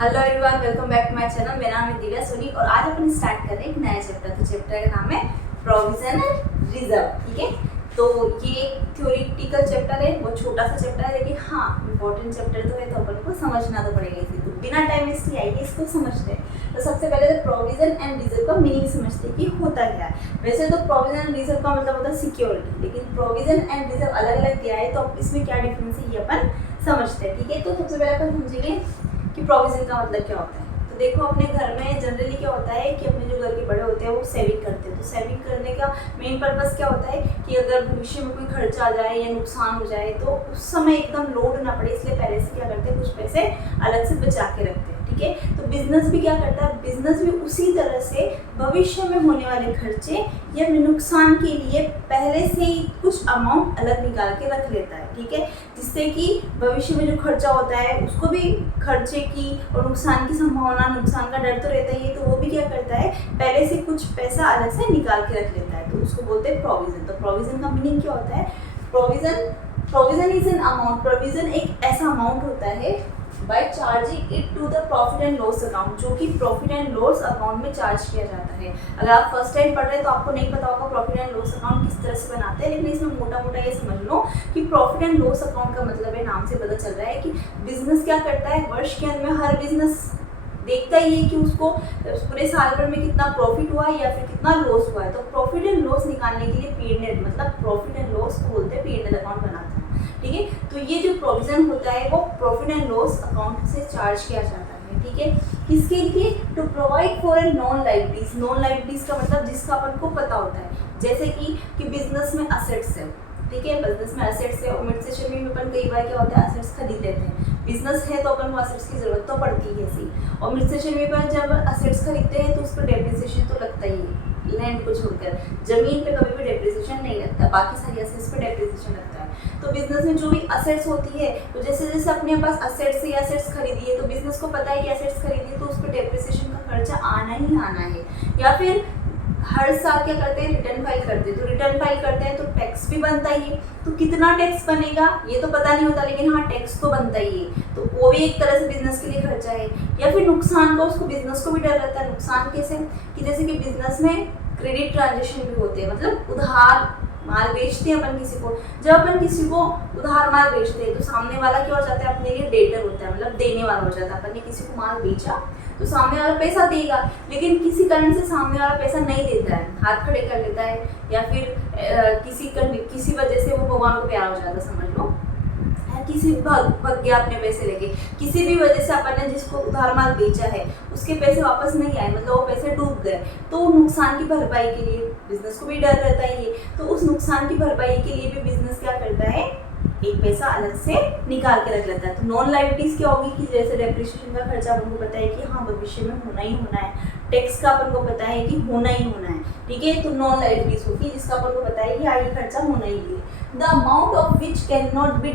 Hello everyone, welcome back to my channel. मेरा नाम है दिव्या सोनी और आज अपन स्टार्ट कर रहे हैं एक नया चैप्टर। तो चैप्टर का नाम है प्रोविजन एंड रिजर्व। ठीक है, तो ये एक थ्योरेटिकल चैप्टर है, वो छोटा सा चैप्टर है, लेकिन हाँ इंपॉर्टेंट चैप्टर तो है, तो अपन को समझना तो पड़ेगा इसे। तो बिना टाइम वेस्ट किए आइए इसको समझते हैं। तो सबसे पहले तो प्रोविजन एंड रिजर्व का मीनिंग समझते हैं कि होता क्या है। वैसे तो प्रोविजन एंड रिजर्व का मतलब होता है सिक्योरिटी, लेकिन प्रोविजन एंड रिजर्व अलग अलग दिया है, तो अब इसमें क्या डिफरेंस है ये अपन समझते हैं। ठीक है, तो सबसे पहले अपन समझेंगे कि प्रोविजन का मतलब क्या होता है। तो देखो, अपने घर में जनरली क्या होता है कि अपने जो घर के बड़े होते हैं वो सेविंग करते हैं। तो सेविंग करने का मेन पर्पस क्या होता है कि अगर भविष्य में कोई खर्चा आ जाए या नुकसान हो जाए तो उस समय एकदम लोड ना पड़े, इसलिए पहले से क्या करते हैं, कुछ पैसे अलग से बचा के रखते हैं। ठीक है, तो बिजनेस भी क्या करता है, बिजनेस भी उसी तरह से भविष्य में होने वाले खर्चे या नुकसान के लिए पहले से ही कुछ अमाउंट अलग निकाल के रख लेता है। ठीक है, जिससे कि भविष्य में जो खर्चा होता है उसको भी खर्चे की और नुकसान की संभावना, नुकसान का डर तो रहता ही है, तो वो भी क्या करता है, पहले से कुछ पैसा अलग से निकाल के रख लेता है। तो उसको बोलते हैं प्रोविजन। तो प्रोविजन का मीनिंग क्या होता है, provision is an amount. Provision एक ऐसा अमाउंट होता है by charging it to the profit and loss account, जो कि प्रॉफिट एंड लॉस अकाउंट में चार्ज किया जाता है। अगर आप फर्स्ट टाइम पढ़ रहे हैं तो आपको नहीं पता होगा प्रॉफिट एंड लॉस अकाउंट किस तरह से बनाते हैं, लेकिन इसमें मोटा मोटा ये समझ लो कि प्रॉफिट एंड लॉस अकाउंट का मतलब है, नाम से पता चल रहा है कि बिजनेस क्या करता है, वर्ष के अंत में हर बिजनेस देखता ही है कि उसको पूरे साल भर में कितना प्रॉफिट हुआ है या फिर कितना लॉस हुआ है। तो प्रॉफिट एंड लॉस निकालने के लिए पी&एल मतलब प्रॉफिट एंड लॉस को बोलते हैं, पी&एल अकाउंट बनाते हैं। ठीक है, तो ये जो प्रोविजन होता है वो प्रॉफिट एंड लॉस अकाउंट से चार्ज किया जाता है। ठीक है, किसके लिए, to provide for a non liabilities. Non liabilities का मतलब जिसका अपन को पता होता है, जैसे कि बिजनेस में असेट्स है। ठीक है, बिजनेस में असेट्स है और मिड सेशन में अपन कई बार क्या होता है, असेट्स खरीद लेते हैं। बिजनेस है तो अपन को असेट्स की जरूरत तो पड़ती है सी, और मिड सेशन में अपन जब असेट्स खरीदते हैं तो उस पर डेप्रिसिएशन तो लगता ही है। लैंड को छोड़कर जमीन पे कभी भी डेप्रिसिएशन नहीं लगता, बाकी सारी असेट्स पे डेप्रिसिएशन लगता है। तो बिजनेस में जो भी असेट्स होती है, तो जैसे जैसे अपने पास असेट्स या असेट्स खरीदी है, तो बिजनेस को पता है कि असेट्स खरीदी है तो उस पर डेप्रिसिएशन का खर्चा आना ही आना है। या फिर हर साल क्या करते हैं, रिटर्न फाइल करते हैं। तो रिटर्न फाइल करते हैं तो टैक्स भी बनता ही है। तो कितना टैक्स बनेगा ये तो पता नहीं होता, लेकिन हाँ टैक्स तो बनता ही है। तो वो भी एक तरह से बिजनेस के लिए खर्चा है। या फिर नुकसान का, उसको बिजनेस को भी डर रहता है। नुकसान कैसे कि जैसे कि बिजनेस में क्रेडिट ट्रांजेक्शन भी होते हैं, मतलब उधार माल बेचते हैं अपन किसी को। जब अपन किसी को उधार माल बेचते हैं तो सामने वाला क्या हो जाता है, अपने लिए डेटर होता है, मतलब देने वाला हो जाता है। अपन ने किसी को माल बेचा तो सामने वाला पैसा देगा, लेकिन किसी कारण से सामने वाला पैसा नहीं देता है, हाथ खड़े कर लेता है, या फिर किसी वजह से वो भगवान को प्यारा हो जाता है, समझ लो, किसी भाग गया अपने पैसे लेके, किसी भी वजह से अपन ने जिसको उधार माल बेचा है उसके पैसे वापस नहीं आए, मतलब वो पैसे डूब गए, तो नुकसान की भरपाई के लिए बिजनेस को भी डर रहता ही है। तो उस नुकसान की भरपाई के लिए भी बिजनेस क्या करता है, एक पैसा अलग से निकाल के रख लेता है। तो नॉन लायबिलिटीज क्या होगी कि जैसे डेप्रिसिएशन का खर्चा अपन को पता है कि हाँ भविष्य में होना ही होना है, टैक्स का अपन को पता है कि होना ही होना है। ठीक है, तो नॉन लायबिलिटीज होगी जिसका अपन को पता है कि हाँ ये खर्चा होना ही है। The amount of which can not be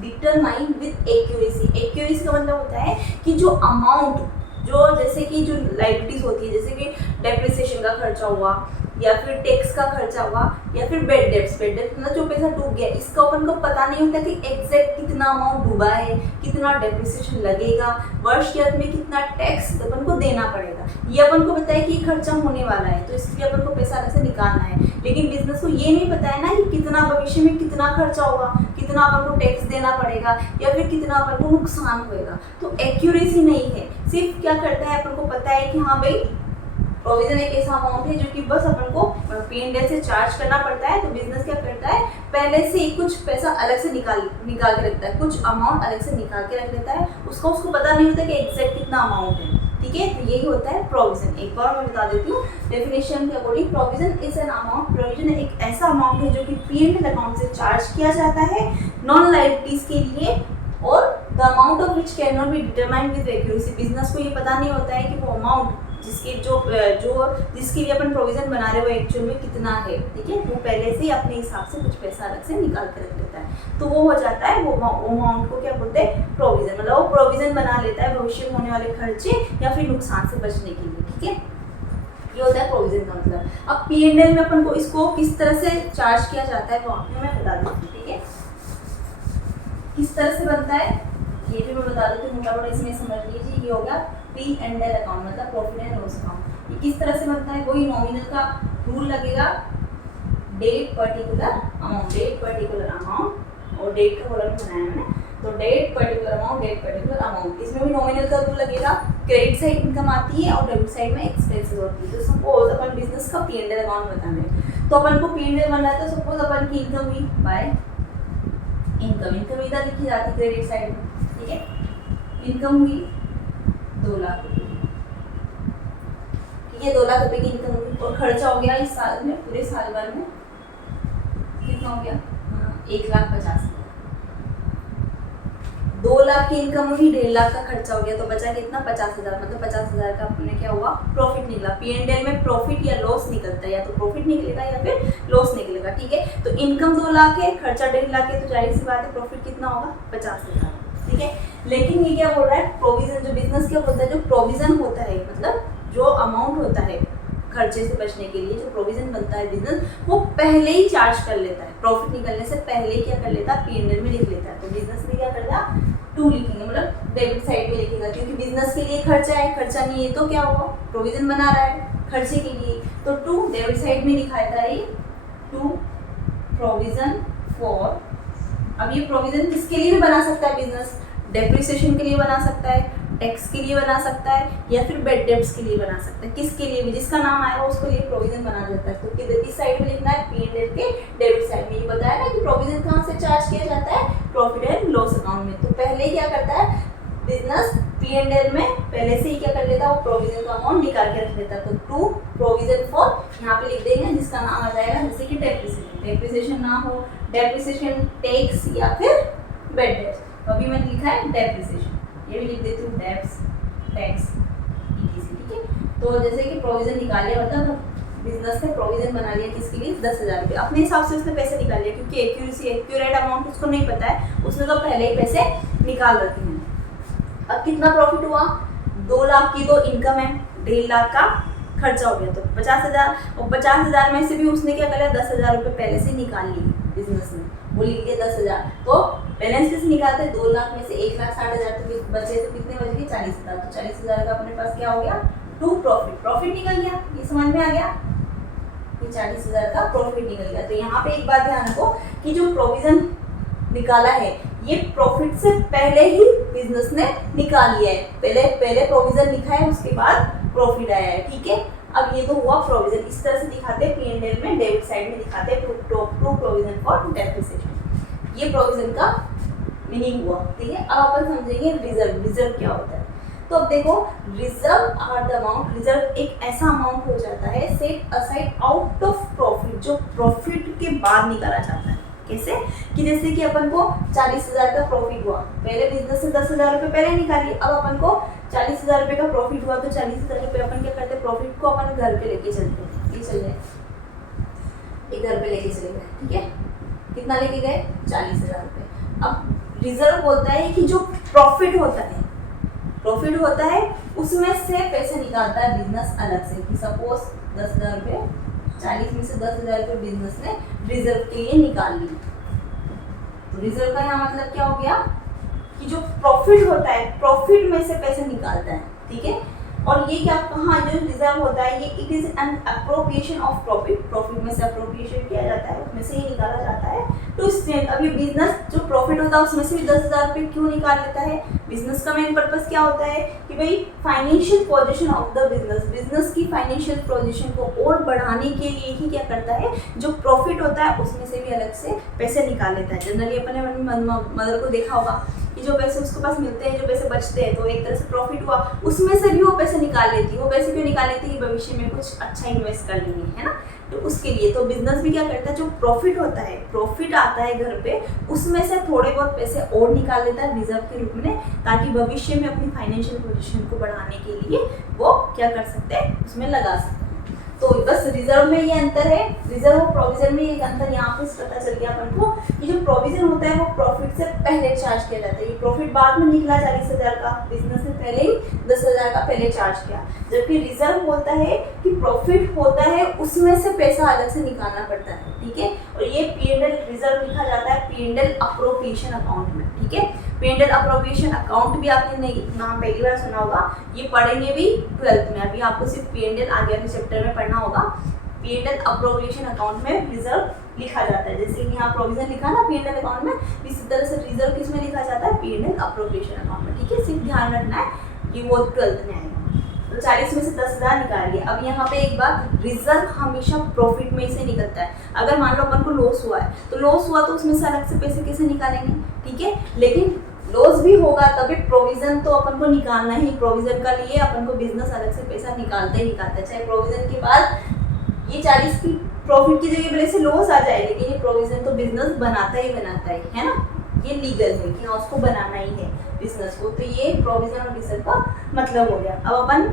determined with accuracy. Accuracy का मतलब होता है कि जो अमाउंट, जो जैसे कि जो लायबिलिटीज होती है, जैसे कि डेप्रिसिएशन का खर्चा हुआ या फिर टैक्स का खर्चा हुआ या फिर बेड डेप्स मतलब जो पैसा डूब गया, इसका अपन को पता नहीं होता कि एग्जैक्ट कितना अमाउंट डूबा है, कितना डेप्रिसिएशन लगेगा, वर्ष के अंत में कितना टैक्स अपन को देना पड़ेगा। ये अपन को पता है कि खर्चा होने वाला है, तो इसलिए अपन को पैसा अलग से निकालना है। लेकिन बिजनेस को ये नहीं पता है ना कि कितना भविष्य में कितना खर्चा होगा, कितना अपन को टैक्स देना पड़ेगा या फिर कितना अपन को नुकसान होएगा। तो एक्यूरेसी नहीं है, सिर्फ क्या करता है, अपन को पता है कि हाँ भाई प्रोविजन एक ऐसा अमाउंट है जो कि बस अपन को पी&एल से चार्ज करना पड़ता है। तो बिजनेस क्या करता है, पहले से ही कुछ पैसा अलग से निकाल के रखता है, कुछ अमाउंट अलग से निकाल के रख लेता है, उसको पता नहीं होता कि एग्जैक्ट कितना अमाउंट है। ठीक है, तो यही होता है प्रोविजन। एक बार मैं बता देती हूँ डेफिनेशन के according, provision is an amount, provision एक ऐसा अमाउंट है जो कि पी&एल अकाउंट से चार्ज किया जाता है नॉन लायबिलिटीज के लिए, और the amount of which can not be determined with accuracy. Business को ये पता नहीं होता है कि वो अमाउंट जिसके लिए अपन प्रोविजन बना रहे हो एक्चुअल में कितना है। ठीक है, वो पहले से ही अपने हिसाब से कुछ पैसा अलग से निकाल कर रख लेता है, तो वो हो जाता है, वो अमाउंट को क्या बोलते हैं, प्रोविजन। मतलब वो प्रोविजन बना लेता है भविष्य में होने वाले खर्चे या फिर नुकसान से बचने के लिए। ठीक है, ये होता है प्रोविजन का मतलब। अब पी&एल में अपन को इसको किस तरह से चार्ज किया जाता है वो आपको मैं बता दूँ। ठीक है, किस तरह से बनता है, ये भी मैं बता देती हूँ मोटा मोटा, इसमें समझ लीजिए। ये हो गया P&L अकाउंट, मतलब प्रॉफिट एंड लॉस अकाउंट। ये किस तरह से बनता है, वही नॉमिनल का रूल लगेगा, डेट पर्टिकुलर अमाउंट, और डेट का कॉलम बनाया मैंने, तो डेट पर्टिकुलर अमाउंट, इसमें भी नॉमिनल का रूल लगेगा। क्रेडिट साइड इनकम आती है और डेबिट साइड में एक्सपेंसेस होती है। तो सपोज अपन बिजनेस का P&L अकाउंट बता रहे हैं, तो अपन को P&L बनना है, तो सपोज अपन की इनकम हुई बाय इनकम इधर लिखी जाती है क्रेडिट साइड में, ठीक है। इनकम हुई 2 लाख रुपये, ठीक है, 2 लाख रुपए की इनकम हुई, और खर्चा हो गया इस साल में, पूरे साल भर में कितना हो गया, 1,50,000। 2 लाख की इनकम हुई, 1.5 लाख का खर्चा हो गया, तो बचा कितना, 50,000। मतलब 50,000 का अपने क्या हुआ, प्रॉफिट निकला। P&L में प्रॉफिट या लॉस निकलता है, या तो प्रॉफिट निकलेगा या फिर लॉस निकलेगा, ठीक है। तो इनकम 2 लाख है, खर्चा 1.5 लाख है, तो जाहिर सी बात है प्रॉफिट कितना होगा, 50,000, ठीक है। लेकिन ये क्या बोल रहा है, प्रोविजन, जो बिजनेस क्या बोलता है, जो प्रोविजन होता है, मतलब जो अमाउंट होता है खर्चे से बचने के लिए, जो प्रोविजन बनता है बिजनेस, वो पहले ही चार्ज कर लेता है, प्रॉफिट निकलने से पहले ही क्या कर लेता है, P&L में लिख लेता है। तो बिजनेस में क्या करता है, 2 लिखेंगे, मतलब डेबिट साइड में लिखेगा, क्योंकि बिजनेस के लिए खर्चा है, खर्चा नहीं है तो क्या होगा, प्रोविजन बना रहा है खर्चे के लिए, तो 2 डेबिट साइड में लिखा था ये 2 प्रोविजन फॉर। अब ये प्रोविजन किसके लिए भी बना सकता है बिजनेस, डेप्रिसिएशन के लिए बना सकता है, टैक्स के लिए बना सकता है, या फिर बेड डेब्ट्स के लिए बना सकता है, किसके लिए भी, जिसका नाम आएगा उसके लिए प्रोविजन बना देता है। तो किधर किस साइड में लिखना है, P&L के डेबिट साइड में। ये बताया ना कि प्रोविजन कहाँ से चार्ज किया जाता है, प्रॉफिट एंड लॉस अकाउंट में। तो पहले क्या करता है बिजनेस, P&L में पहले से ही क्या कर लेता है, वो प्रोविजन का अमाउंट निकाल के रख देता है। तो 2 प्रोविजन फॉर यहाँ पे लिख देंगे, जिसका नाम आ जाएगा जैसे कि डेप्रिसिएशन ना हो, डेप्रिसिएशन, टैक्स या फिर बेड डेब्ट्स। अभी मैंने लिखा है डेप्रिसिएशन, ये भी लिख देती हूँ, डेब्ट्स, टैक्स, ETC, ठीक है। तो जैसे कि प्रोविजन निकाल लिया, मतलब बिजनेस ने प्रोविजन बना लिया किसके लिए, 10,000 रुपये, अपने हिसाब से उसने पैसे निकाल लिया, क्योंकि एक्यूरेट अमाउंट उसको नहीं पता है, उसने तो पहले ही पैसे निकाल रखे हैं। अब कितना प्रॉफिट हुआ, 2 लाख की तो इनकम है, 1.5 लाख का खर्चा हो गया, तो 50,000, और 50,000 में से भी उसने क्या कर लिया, 10,000 रुपये पहले से निकाल लिए बिजनेस में, वो लिख दिया 10,000। तो बैलेंस कैसे निकालते हैं, 2 लाख में से 1,60,000 तो बचे, तो कितने बच गए, 40,000। तो 40,000 का अपने पास क्या हो गया, 2 प्रॉफिट निकल गया। ये समझ में आ गया, ये 40,000 का प्रॉफिट निकल गया। तो यहाँ पे एक बात ध्यान रखो कि जो प्रोविजन निकाला है, ये प्रॉफिट से पहले ही बिजनेस ने निकाल लिया है, पहले प्रोविजन लिखा है, उसके बाद प्रॉफिट आया है, ठीक है। अब ये तो हुआ प्रोविजन, इस तरह से दिखाते हैं P&L में, डेबिट साइड में दिखाते हैं 2 प्रोविजन फॉर डेप्रिसिएशन। ये प्रोविजन का मीनिंग हुआ, ठीक है। अब अपन समझेंगे रिजर्व क्या होता है। तो अब देखो, reserve are the amount, reserve एक ऐसा अमाउंट हो जाता है set aside out of profit, जो प्रॉफिट के बाद निकाला जाता है। कैसे कि जैसे कि अपन को 40,000 का प्रॉफिट हुआ, पहले बिजनेस से 10,000 रुपये पहले निकालिए, अब अपन को 40,000 रुपये का प्रॉफिट हुआ, तो 40,000 रुपये अपन क्या करते हैं, प्रॉफिट को अपन घर पे लेके चलते हैं, ये चल जाए, एक घर पे लेके चले गए, ठीक है। कितना लेके गए, 40,000 रुपये। अब रिजर्व बोलता है कि जो प्रॉफिट होता है उसमें से पैसे निकालता है बिजनेस अलग से, कि सपोज 10,000 रुपये, 40 में से 10,000 रुपये बिजनेस ने रिजर्व के लिए निकाल ली। तो रिजर्व का यहाँ मतलब क्या हो गया कि जो प्रॉफिट होता है, प्रॉफिट में से पैसे निकालता है, ठीक है। और ये क्या, कहाँ जो रिजर्व होता है, ये it is an appropriation of profit में से अप्रोप्रिएशन किया जाता है, उसमें से ही निकाला जाता है। तो इसमें अभी बिजनेस जो प्रॉफिट होता है उसमें से भी 10,000 रुपये क्यों निकाल लेता है, बिजनेस का मेन पर्पस क्या होता है कि भाई financial position of the business की फाइनेंशियल पोजीशन को और बढ़ाने के लिए ही क्या करता है, जो प्रॉफिट होता है उसमें से भी अलग से पैसे निकाल लेता है। जनरली अपने मदर को देखा होगा कि जो पैसे उसके पास मिलते हैं, जो पैसे बचते हैं, तो एक तरह से प्रॉफिट हुआ, उसमें से भी वो पैसे निकाल लेती है। वो पैसे क्यों निकाल लेती है, भविष्य में कुछ अच्छा इन्वेस्ट कर लेंगे, है ना, तो उसके लिए। तो बिजनेस भी क्या करता है, जो प्रॉफिट होता है, प्रॉफिट आता है घर पे, उसमें से थोड़े बहुत पैसे और निकाल लेता है रिजर्व के रूप में, ताकि भविष्य में अपनी फाइनेंशियल पोजीशन को बढ़ाने के लिए वो क्या कर सकते हैं, उसमें लगा सकते हैं। तो बस रिजर्व में ये अंतर है, रिजर्व और प्रोविजन में एक अंतर यहाँ पे पता चल गया अपन को कि जो प्रोविजन होता है वो प्रॉफिट से पहले चार्ज किया जाता है। ये प्रॉफिट बाद में निकला 40,000 का, बिजनेस ने पहले ही 10,000 का पहले चार्ज किया। जबकि रिजर्व बोलता है कि प्रॉफिट होता है उसमें से पैसा अलग से निकालना पड़ता है, ठीक है। और ये P&L रिजर्व लिखा जाता है P&L अप्रोप्रिएशन अकाउंट में। ठीक है। P&L अप्रोप्रिएशन अकाउंट भी आपने नहीं नाम पहली बार सुना होगा, ये पढ़ेंगे भी 12th में। अभी आपको सिर्फ P&L आगे वाले चैप्टर में पढ़ना होगा। P&L अप्रोप्रिएशन अकाउंट में रिजर्व लिखा जाता है, जैसे कि यहाँ प्रोविजन लिखा ना P&L अकाउंट में, इसी तरह से रिजर्व किस में लिखा जाता है, P&L अप्रोप्रिएशन अकाउंट में, ठीक है। सिर्फ ध्यान रखना है कि वो 12th में आएगा। तो 40 में से 10,000 निकालिए। अब यहाँ पे एक बात, रिजर्व हमेशा प्रॉफिट में से निकलता है। अगर मान लो अपन को लॉस हुआ है, तो लॉस हुआ तो उसमें से अलग से पैसे कैसे निकालेंगे, ठीक है। लेकिन लॉस भी होगा तभी प्रोविजन तो अपन को निकालना ही, प्रोविजन का लिए अपन को बिजनेस अलग से पैसा निकालते ही निकालता है। चाहे प्रोविजन के बाद ये 40 की प्रॉफिट की जगह भले से लॉस आ जाए, लेकिन ये प्रोविजन तो बिजनेस बनाता है ना। ये लीगल है कि हाँ उसको बनाना ही है बिजनेस को। तो ये प्रोविजन और रिजर्व का मतलब हो गया। अब अपन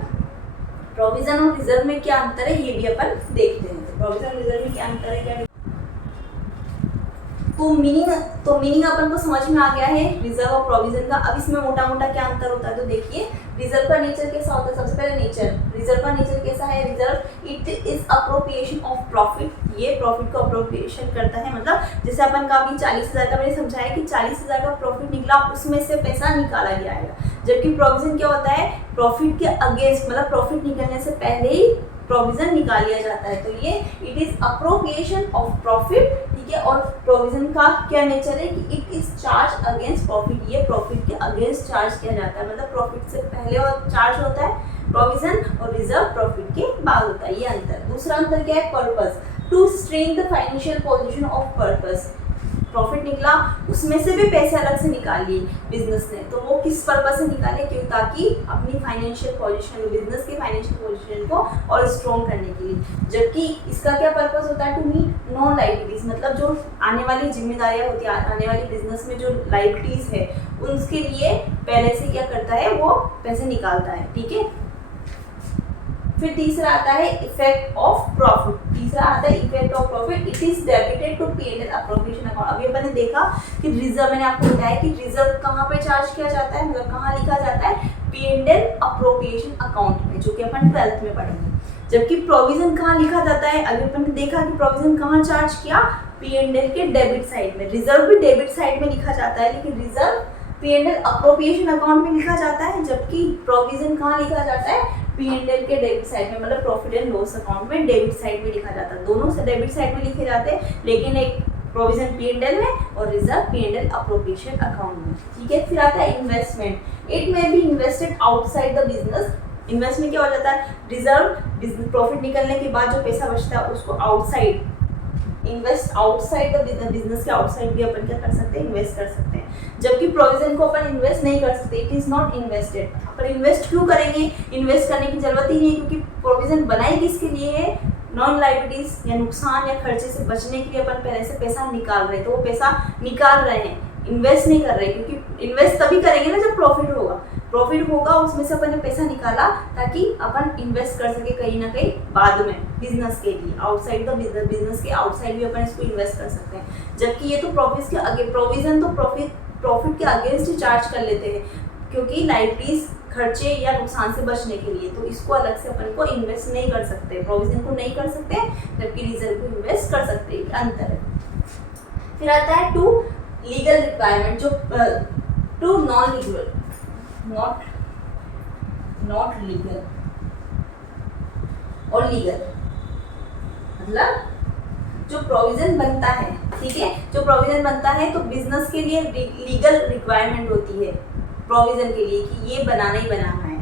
प्रोविजन और रिजर्व में क्या अंतर है ये भी अपन देखते हैं। तो प्रोविजन और रिजर्व में क्या अंतर है, क्या तो मीनिंग अपन को समझ में आ गया है रिजर्व और प्रोविजन का। अब इसमें मोटा मोटा क्या अंतर होता है, तो देखिए रिजर्व का नेचर कैसा होता है। सबसे पहले नेचर, रिजर्व का नेचर कैसा है, reserve it is appropriation of profit, ये प्रॉफिट को अप्रोप्रिएशन करता है। मतलब जैसे अपन का अभी 40,000 का मैंने समझाया कि 40,000 का प्रॉफिट निकला, उसमें से पैसा निकाला गया है। जबकि प्रोविजन क्या होता है, प्रॉफिट के अगेंस्ट, मतलब प्रॉफिट निकलने से पहले ही प्रोविजन निकाल लिया जाता है। तो ये it is appropriation of profit, ठीक है। और प्रोविजन का क्या नेचर है कि it is charge against profit, ये प्रॉफिट के अगेंस्ट चार्ज किया जाता है। मतलब प्रॉफिट से पहले और चार्ज होता है प्रोविजन, और रिजर्व प्रॉफिट के बाद होता है, ये अंतर। दूसरा अंतर क्या है, purpose, to strain the financial position of purpose. Profit निकला, उसमें से भी पैसे अलग से निकाल लिए बिजनेस ने, तो वो किस पर्पस से निकाले, क्यों, ताकि अपनी फाइनेंशियल पोजीशन, बिजनेस की फाइनेंशियल पोजीशन को और स्ट्रॉन्ग करने के लिए। जबकि इसका क्या पर्पस होता है, टू मीट नॉन लाइबिलिटीज, मतलब जो आने वाली जिम्मेदारियां होती है, आने वाली बिजनेस में जो लाइबिलिटीज है उनके लिए पहले से क्या करता है, वो पैसे निकालता है, ठीक है। फिर तीसरा आता है इफेक्ट ऑफ प्रॉफिट, तीसरा आता है effect of profit, it is debited to P&L appropriation account. अभी अपन ने देखा कि रिजर्व, मैंने आपको बताया कि रिजर्व कहाँ पे चार्ज किया जाता है, मतलब कहाँ लिखा जाता है, P&L अप्रोप्रिएशन अकाउंट में, जो कि अपन 12th में पढ़ेंगे। जबकि प्रोविजन कहाँ लिखा जाता है, अभी अपन ने देखा कि प्रोविजन कहाँ चार्ज किया, P&L के डेबिट साइड में। रिजर्व भी डेबिट साइड में लिखा जाता है, लेकिन रिजर्व P&L अप्रोप्रिएशन अकाउंट में लिखा जाता है, जबकि प्रोविजन कहाँ लिखा जाता है, P&L के डेबिट साइड में, मतलब प्रॉफिट एंड लॉस अकाउंट में डेबिट साइड में लिखा जाता है। दोनों से डेबिट साइड में लिखे जाते हैं, लेकिन एक प्रोविजन P&L में और रिजर्व P&L अप्रोप्रिएशन अकाउंट में, ठीक है। फिर आता है इन्वेस्टमेंट, इट में be invested outside the business. Investment क्या हो जाता है, रिजर्व प्रॉफिट निकलने के बाद जो पैसा बचता है उसको outside invest, outside the business के आउटसाइड भी अपन क्या कर सकते हैं, इन्वेस्ट कर सकते हैं। जबकि प्रोविजन को अपन इन्वेस्ट नहीं कर सकते, it is not invested. Upon invest क्यों करेंगे, इन्वेस्ट करने की जरूरत ही नहीं है, क्योंकि प्रोविजन बनाई किसके लिए है, नॉन लाइबिलिटीज या नुकसान या खर्चे से बचने के लिए अपन पहले से पैसा निकाल रहे हैं। तो वो पैसा निकाल रहे हैं, इन्वेस्ट नहीं कर रहे, क्योंकि इन्वेस्ट तभी करेंगे ना जब प्रॉफिट होगा। प्रॉफिट होगा, उसमें से अपन ने पैसा निकाला ताकि अपन इन्वेस्ट कर सके कहीं ना कहीं बाद में बिजनेस के लिए, आउटसाइड द बिजनेस के आउटसाइड भी अपन इसको इन्वेस्ट कर सकते हैं। जबकि ये तो प्रॉफिट के आगे, प्रोविजन तो प्रॉफिट के अगेंस्ट ही चार्ज कर लेते हैं, क्योंकि लाइबिलिटीज खर्चे या नुकसान से बचने के लिए, तो इसको अलग से अपन को इन्वेस्ट नहीं कर सकते, प्रोविजन को नहीं कर सकते, जबकि रिजर्व को इन्वेस्ट कर सकते हैं, अंतर है। फिर आता है टू लीगल रिक्वायरमेंट, जो to non legal, not legal और लीगल, मतलब जो प्रोविजन बनता है, ठीक है, जो प्रोविजन बनता है तो बिजनेस के लिए लीगल रिक्वायरमेंट होती है प्रोविजन के लिए कि ये बनाना ही बनाना है।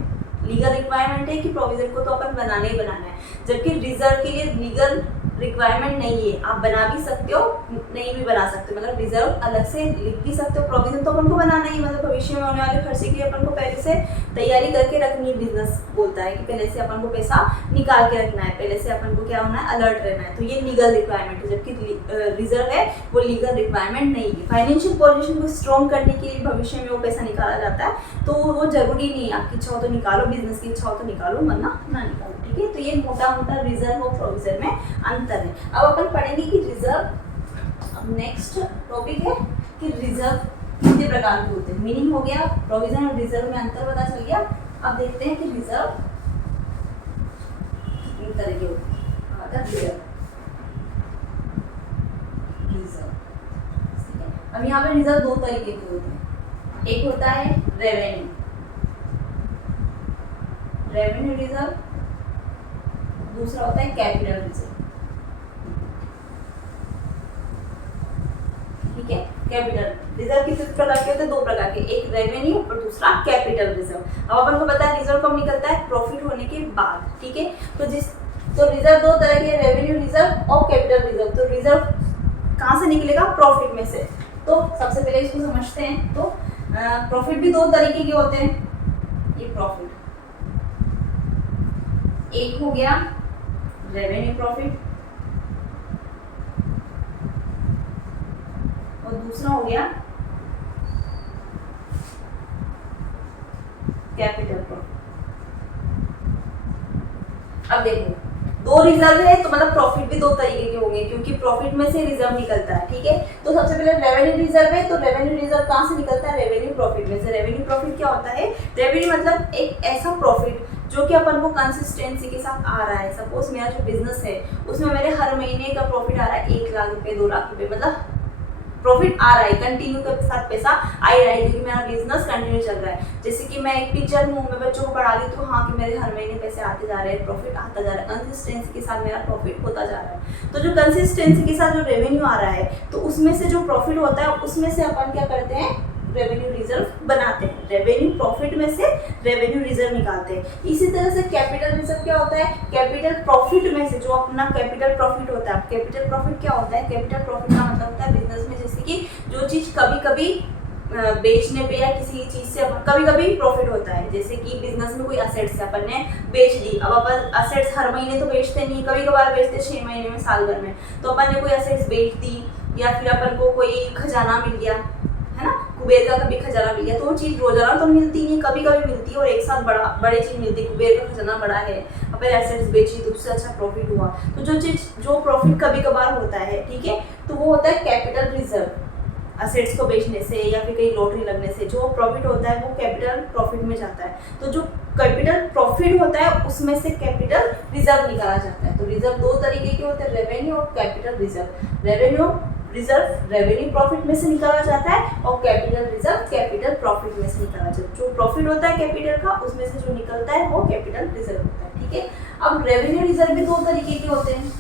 लीगल रिक्वायरमेंट है कि प्रोविजन को तो अपन बनाना ही बनाना है, जबकि रिजर्व के लिए लीगल रिक्वायरमेंट नहीं है, आप बना भी सकते हो नहीं भी बना सकते हो, मतलब रिजर्व अलग से लिख भी सकते हो। प्रोविजन तो अपन को बनाना ही, मतलब भविष्य में होने वाले खर्चे के लिए अपन को पहले से तैयारी करके रखनी है। बिजनेस बोलता है कि पहले से अपन को पैसा निकाल के रखना है, पहले से अपन को क्या होना है, अलर्ट रहना है, तो ये लीगल रिक्वायरमेंट है। जबकि रिजर्व है वो लीगल रिक्वायरमेंट नहीं है। फाइनेंशियल पोजीशन को स्ट्रॉन्ग करने के लिए भविष्य में वो पैसा निकाला जाता है, तो वो जरूरी नहीं है, आपकी इच्छा हो तो निकालो, बिजनेस की इच्छा हो तो निकालो, वरना ना निकालो, ठीक है। तो ये मोटा मोटा रिजर्व और प्रोविजन में अंतर है। अब अपन पढ़ेंगे कि रिजर्व, अब नेक्स्ट टॉपिक है कि रिजर्व कितने प्रकार के होते हैं। मीनिंग हो गया, प्रोविजन और रिजर्व में अंतर पता चल गया। अब देखते हैं कि रिजर्व कितने तरह के होते हैं। रिजर्व, अब यहाँ पे रिजर्व दो तरीके के होते हैं, एक होता है रेवेन्यू, रेवेन्यू रिजर्व, दूसरा होता है कैपिटल रिजर्व। ठीक है, कैपिटल रिजर्व कितने प्रकार के होते हैं? दो प्रकार के, एक रेवेन्यू और दूसरा कैपिटल रिजर्व। अब अपन को पता है रिजर्व कब निकलता है? प्रॉफिट होने के बाद। ठीक है, तो रिजर्व दो तरह के, रेवेन्यू रिजर्व और कैपिटल रिजर्व। तो रिजर्व कहाँ से निकलेगा? प्रॉफिट में से। तो सबसे पहले इसको समझते हैं। तो प्रॉफिट भी दो तरीके के होते हैं। ये प्रॉफिट, एक हो गया रेवेन्यू प्रॉफिट और दूसरा हो गया कैपिटल प्रॉफिट। अब देखो, दो रिजर्व है तो मतलब प्रॉफिट भी दो तरीके के होंगे, क्योंकि प्रॉफिट में से रिजर्व निकलता है। ठीक है, तो सबसे पहले रेवेन्यू रिजर्व है, तो रेवेन्यू रिजर्व कहाँ से निकलता है? रेवेन्यू प्रॉफिट में से। रेवेन्यू प्रॉफिट क्या होता है? रेवेन्यू मतलब एक ऐसा प्रॉफिट जो कि अपन को कंसिस्टेंसी के साथ आ रहा है। सपोज मेरा जो बिजनेस है उसमें मेरे हर महीने का प्रॉफिट आ रहा है 1 लाख रुपए, 2 लाख रुपए, मतलब प्रॉफिट आ रहा है, कंटिन्यू के साथ पैसा आ ही रहा है, क्योंकि मेरा बिजनेस कंटिन्यू चल रहा है। जैसे कि मैं एक टीचर हूँ, मैं बच्चों को पढ़ा रही हूँ, तो हाँ कि मेरे हर महीने पैसे आते जा रहे हैं, प्रॉफिट आता जा रहा है, कंसिस्टेंसी के साथ मेरा प्रॉफिट होता जा रहा है। तो जो कंसिस्टेंसी के साथ जो रेवेन्यू आ रहा है, तो उसमें से जो प्रॉफिट होता है उसमें से अपन क्या करते हैं? रेवेन्यू रिजर्व बनाते हैं। रेवेन्यू प्रॉफिट में से रेवेन्यू रिजर्व निकालते हैं। इसी तरह से कैपिटल रिजर्व क्या होता है? कैपिटल प्रॉफिट में से जो अपना कैपिटल प्रॉफिट होता है। कैपिटल प्रॉफिट क्या होता है? कैपिटल प्रॉफिट का मतलब होता है बिजनेस में जैसे कि जो चीज कभी कभी बेचने पे या किसी चीज से कभी कभी प्रॉफिट होता है। जैसे कि बिजनेस में कोई असेट्स अपन ने बेच दी। अब अपन असेट्स हर महीने तो बेचते नहीं, कभी कभार बेचते 6 महीने में, साल भर में। तो अपन ने कोई असेट्स बेच दी, या फिर अपन को कोई खजाना मिल गया, है ना, कुबेर का कभी खजाना मिल गया। तो वो चीज रोजाना तो मिलती नहीं, कभी कभी मिलती है, और एक साथ बड़ी चीज मिलती है। कुबेर का खजाना बड़ा है, अपन एसेट्स बेची तो उससे अच्छा प्रॉफिट हुआ। तो जो प्रॉफिट कभी कभार होता है, ठीक है, तो वो होता है कैपिटल रिजर्व। असेट्स को बेचने से या फिर कहीं लॉटरी लगने से जो प्रॉफिट होता है वो कैपिटल प्रॉफिट में जाता है। तो जो कैपिटल प्रॉफिट होता है उसमें से कैपिटल रिजर्व निकाला जाता है। तो रिजर्व दो तरीके के होते हैं, रेवेन्यू और capital reserve. Revenue reserve revenue profit में से निकाला जाता है, और कैपिटल रिजर्व कैपिटल प्रॉफिट में से निकाला जाता है। जो प्रॉफिट होता है कैपिटल का, उसमें से जो निकलता है वो कैपिटल रिजर्व होता है। ठीक है, अब रेवेन्यू रिजर्व भी दो तरीके के होते हैं।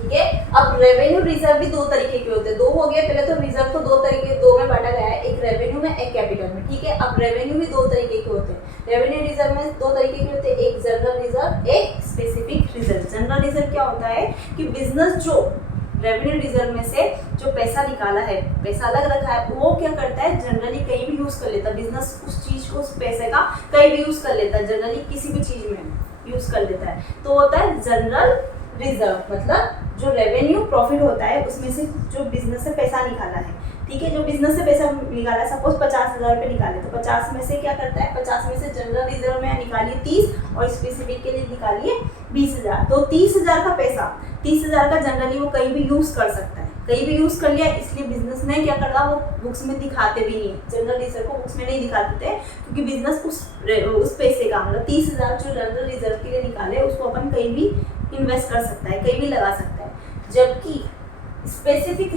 ठीक है, अब रेवेन्यू रिजर्व भी दो तरीके के होते हैं। दो हो गए, पहले तो रिजर्व तो दो में बांटा गया है, एक रेवेन्यू में, एक कैपिटल में। ठीक है, अब रेवेन्यू भी दो तरीके के होते हैं। रेवेन्यू रिजर्व में दो तरीके के होते हैं, एक जनरल रिजर्व, एक स्पेसिफिक रिजर्व। जनरल रिजर्व क्या होता है कि बिजनेस जो रेवेन्यू रिजर्व में से जो पैसा निकाला है, पैसा अलग रखा है, वो क्या करता है जनरली कहीं भी यूज कर लेता है। बिजनेस उस चीज को, उस पैसे का कहीं भी यूज कर लेता है, जनरली किसी भी चीज में यूज कर लेता है। तो होता है जनरल रिजर्व, मतलब जो रेवेन्यू प्रॉफिट होता है उसमें से जो बिजनेस से पैसा निकाला है। ठीक है, जो बिजनेस से पैसा निकाला है, सपोज 50,000 रुपये निकाले, तो 50 में से क्या करता है, 50 में से जनरल रिजर्व में निकालिए 30 और स्पेसिफिक के लिए निकालिए 20,000। तो 30,000 का पैसा, 30,000 का जनरली वो कहीं भी यूज कर सकता है, कहीं भी यूज कर लिया। इसलिए बिजनेस ने क्या करा, वो बुक्स में दिखाते भी नहीं, जनरल रिजर्व को बुक्स में नहीं दिखाते थे, क्योंकि बिजनेस उस पैसे का मतलब 30,000 जो जनरल रिजर्व के लिए निकाले उसको अपन कहीं भी इन्वेस्ट कर सकता है, कहीं भी लगा सकता है। जबकि स्पेसिफिक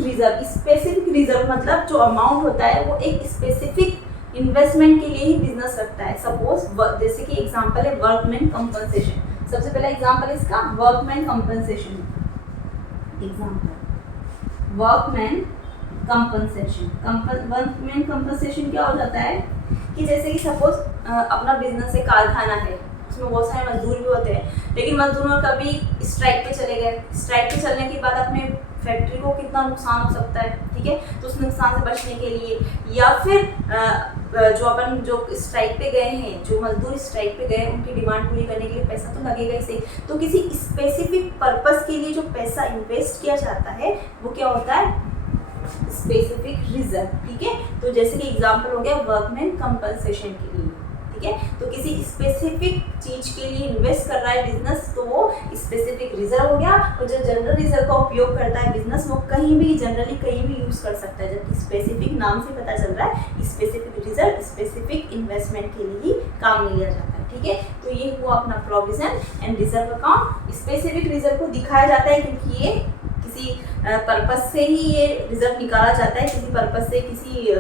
रिजर्व मतलब जो अमाउंट होता है वो एक स्पेसिफिक इन्वेस्टमेंट के लिए ही बिजनेस रखता है। सपोज जैसे कि एग्जांपल है वर्कमैन कंपनसेशन। सबसे पहला एग्जांपल इसका workman compensation. Example workman compensation क्या हो जाता है कि जैसे कि सपोज अपना बिजनेस है, कारखाना है, उसमें बहुत सारे मजदूर भी होते हैं, लेकिन मजदूरों कभी स्ट्राइक पे चले गए। स्ट्राइक पे चलने के बाद अपने फैक्ट्री को कितना नुकसान हो सकता है। ठीक है, तो उस नुकसान से बचने के लिए, या फिर जो स्ट्राइक पे गए हैं, जो मजदूर स्ट्राइक पे गए, उनकी डिमांड पूरी करने के लिए पैसा तो लगेगा ही सही। तो किसी स्पेसिफिक पर्पस के लिए जो पैसा इन्वेस्ट किया जाता है वो क्या होता है, स्पेसिफिक रिजर्व। ठीक है, तो जैसे कि एग्जांपल हो गया वर्कमैन कंपनसेशन के लिए। ठीक है, तो किसी स्पेसिफिक चीज के लिए इन्वेस्ट कर रहा है बिजनेस, तो वो स्पेसिफिक रिजर्व हो गया। और जो जनरल रिजर्व का उपयोग करता है बिजनेस, वो कहीं भी जनरली कहीं भी यूज कर सकता है। जबकि स्पेसिफिक नाम से पता चल रहा है स्पेसिफिक रिजर्व स्पेसिफिक इन्वेस्टमेंट के लिए ही काम में लिया जाता है। ठीक है, तो ये हुआ अपना provision and reserve account. Specific reserve को दिखाया जाता है क्योंकि ये किसी पर्पस से ही ये रिजर्व निकाला जाता है, किसी पर्पस से, किसी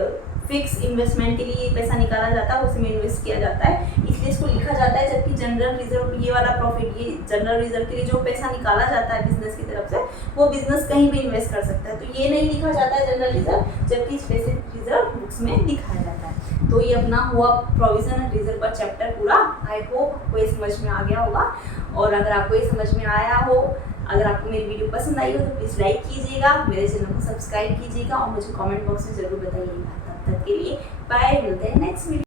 फिक्स इन्वेस्टमेंट के लिए पैसा निकाला जाता है, उसमें इन्वेस्ट किया जाता है, इसलिए इसको लिखा जाता है। जबकि जनरल रिजर्व, ये वाला प्रॉफिट, ये जनरल रिजर्व के लिए जो पैसा निकाला जाता है बिजनेस की तरफ से, वो बिजनेस कहीं भी इन्वेस्ट कर सकता है, तो ये नहीं लिखा जाता है जनरल रिजर्व, जबकि स्पेसिफिक रिजर्व बुक्स में दिखाया जाता है। तो ये अपना हुआ प्रोविजन एंड रिजर्व का चैप्टर पूरा। आई होप आपको ये समझ में आ गया होगा, और अगर आपको ये समझ में आया हो, अगर आपको मेरी वीडियो पसंद आई हो तो प्लीज़ लाइक कीजिएगा, मेरे चैनल को सब्सक्राइब कीजिएगा और मुझे कमेंट बॉक्स में ज़रूर बताइएगा। तब तक के लिए बाय, मिलते हैं नेक्स्ट वीडियो।